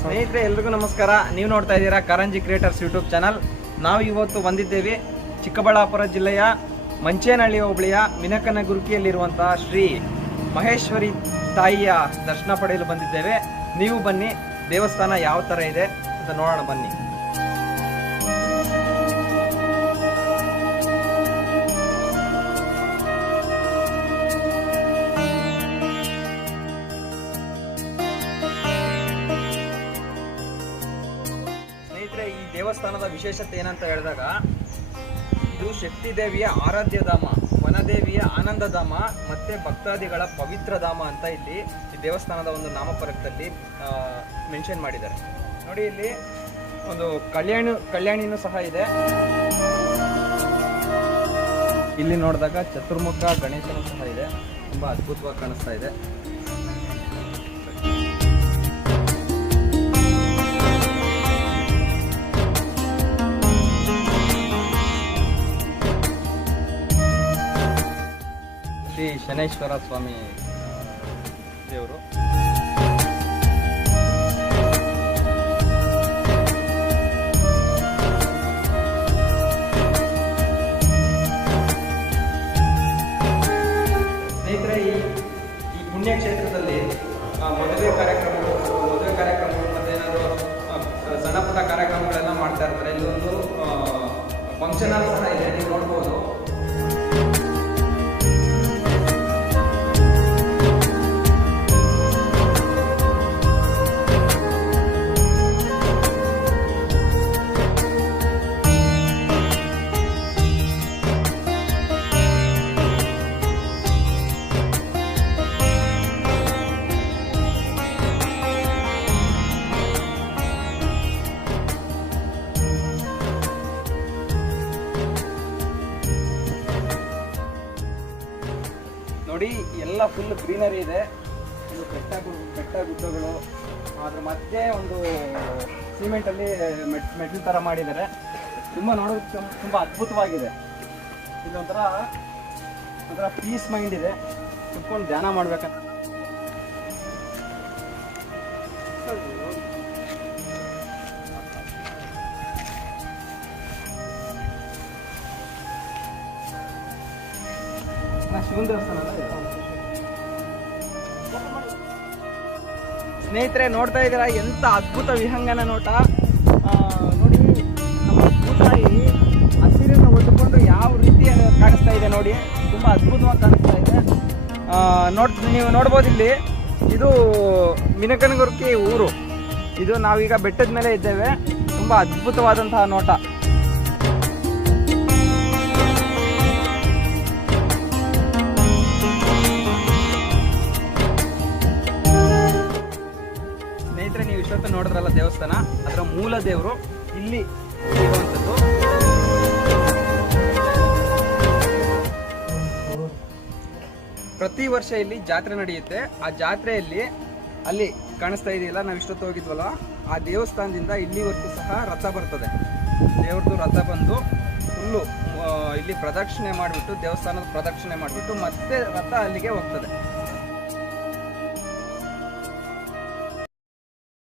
ಸ್ನೇಹಿತರೆ, ಎಲ್ರಿಗೂ ನಮಸ್ಕಾರ. ನೀವು ನೋಡ್ತಾ ಇದ್ದೀರಾ ಕಾರಂಜಿ ಕ್ರಿಯೇಟರ್ಸ್ ಯೂಟ್ಯೂಬ್ ಚಾನಲ್. ನಾವು ಇವತ್ತು ಬಂದಿದ್ದೇವೆ ಚಿಕ್ಕಬಳ್ಳಾಪುರ ಜಿಲ್ಲೆಯ ಮಂಚೇನಹಳ್ಳಿ ಹೋಬಳಿಯ ಮಿನಕನ ಗುರುಕಿಯಲ್ಲಿರುವಂತಹ ಶ್ರೀ ಮಹೇಶ್ವರಿ ತಾಯಿಯ ದರ್ಶನ ಪಡೆಯಲು ಬಂದಿದ್ದೇವೆ. ನೀವು ಬನ್ನಿ, ದೇವಸ್ಥಾನ ಯಾವ ಥರ ಇದೆ ಅಂತ ನೋಡೋಣ ಬನ್ನಿ. ದೇವಸ್ಥಾನದ ವಿಶೇಷತೆ ಏನಂತ ಹೇಳಿದಾಗ, ಇದು ಶಕ್ತಿ ದೇವಿಯ ಆರಾಧ್ಯ ಧಾಮ, ವನದೇವಿಯ ಆನಂದ ಧಾಮ, ಮತ್ತೆ ಭಕ್ತಾದಿಗಳ ಪವಿತ್ರ ಧಾಮ ಅಂತ ಇಲ್ಲಿ ಈ ದೇವಸ್ಥಾನದ ಒಂದು ನಾಮಪರಕದಲ್ಲಿ ಮೆನ್ಷನ್ ಮಾಡಿದ್ದಾರೆ. ನೋಡಿ ಇಲ್ಲಿ ಒಂದು ಕಲ್ಯಾಣ, ಕಲ್ಯಾಣಿನೂ ಸಹ ಇದೆ. ಇಲ್ಲಿ ನೋಡಿದಾಗ ಚತುರ್ಮುಖ ಗಣೇಶನೂ ಸಹ ಇದೆ. ತುಂಬಾ ಅದ್ಭುತವಾಗಿ ಕಾಣಿಸ್ತಾ ಇದೆ. ಶ್ರೀ ಶನೇಶ್ವರ ಸ್ವಾಮಿ ದೇವರು. ಸ್ನೇಹಿತರೆ, ಈ ಈ ಪುಣ್ಯಕ್ಷೇತ್ರದಲ್ಲಿ ಮದುವೆ ಕಾರ್ಯಕ್ರಮಗಳು ಮದುವೆ ಕಾರ್ಯಕ್ರಮಗಳು ಮತ್ತೆ ಏನಾದರೂ ಸಣ್ಣ ಪುಟ್ಟ ಕಾರ್ಯಕ್ರಮಗಳೆಲ್ಲ ಮಾಡ್ತಾ ಇರ್ತಾರೆ. ಇಲ್ಲೊಂದು ಫಂಕ್ಷನ್ ಸಹ ಇದೆ. ನೋಡಿ, ಎಲ್ಲ ಫುಲ್ ಗ್ರೀನರಿ ಇದೆ. ಇದು ಬೆಟ್ಟ ಬೆಟ್ಟ ಗುಡ್ಡಗಳು. ಅದ್ರ ಮಧ್ಯೆ ಒಂದು ಸಿಮೆಂಟಲ್ಲಿ ಮೆಟ್, ಮೆಟ್ಲ್ ಥರ ಮಾಡಿದ್ದಾರೆ. ತುಂಬ ನೋಡೋದಕ್ಕೆ ತುಂಬ- ತುಂಬ ಅದ್ಭುತವಾಗಿದೆ. ಇದೊಂಥರ ಒಂಥರ ಪೀಸ್ ಮೈಂಡ್ ಇದೆ. ಕುತ್ಕೊಂಡು ಧ್ಯಾನ ಮಾಡ್ಬೇಕಂತ. ಸ್ನೇಹಿತರೆ, ನೋಡ್ತಾ ಇದ್ದೀರಾ? ಎಂತ ಅದ್ಭುತ ವಿಹಂಗನ ನೋಟ. ನೋಡಿ, ನಮ್ಮ ಭೂತಾಯಿ ಹಸಿರನ್ನ ಹೊತ್ತುಕೊಂಡು ಯಾವ ರೀತಿ ಕಾಣಿಸ್ತಾ ಇದೆ ನೋಡಿ. ತುಂಬ ಅದ್ಭುತವಾಗಿ ಕಾಣಿಸ್ತಾ ಇದೆ. ನೋಡ್, ನೀವು ನೋಡ್ಬೋದು ಇಲ್ಲಿ. ಇದು ಮಿನಕನಗುರ್ಕಿ ಊರು. ಇದು ನಾವೀಗ ಬೆಟ್ಟದ ಮೇಲೆ ಇದ್ದೇವೆ. ತುಂಬ ಅದ್ಭುತವಾದಂತಹ ನೋಟ. ಮೂಲ ದೇವರು ಇಲ್ಲಿ ಇರುವಂಥದ್ದು. ಪ್ರತಿ ವರ್ಷ ಇಲ್ಲಿ ಜಾತ್ರೆ ನಡೆಯುತ್ತೆ. ಆ ಜಾತ್ರೆಯಲ್ಲಿ ಅಲ್ಲಿ ಕಾಣಿಸ್ತಾ ಇದೆಯಲ್ಲ, ನಾವು ಇಷ್ಟೊತ್ತು ಹೋಗಿದ್ವಲ್ಲ, ಆ ದೇವಸ್ಥಾನದಿಂದ ಇಲ್ಲಿವರೆಗೂ ಸಹ ರಥ ಬರ್ತದೆ. ದೇವ್ರದ್ದು ರಥ ಬಂದು ಫುಲ್ಲು ಇಲ್ಲಿ ಪ್ರದಕ್ಷಿಣೆ ಮಾಡಿಬಿಟ್ಟು ದೇವಸ್ಥಾನದ ಪ್ರದಕ್ಷಿಣೆ ಮಾಡಿಬಿಟ್ಟು ಮತ್ತೆ ರಥ ಅಲ್ಲಿಗೆ ಹೋಗ್ತದೆ.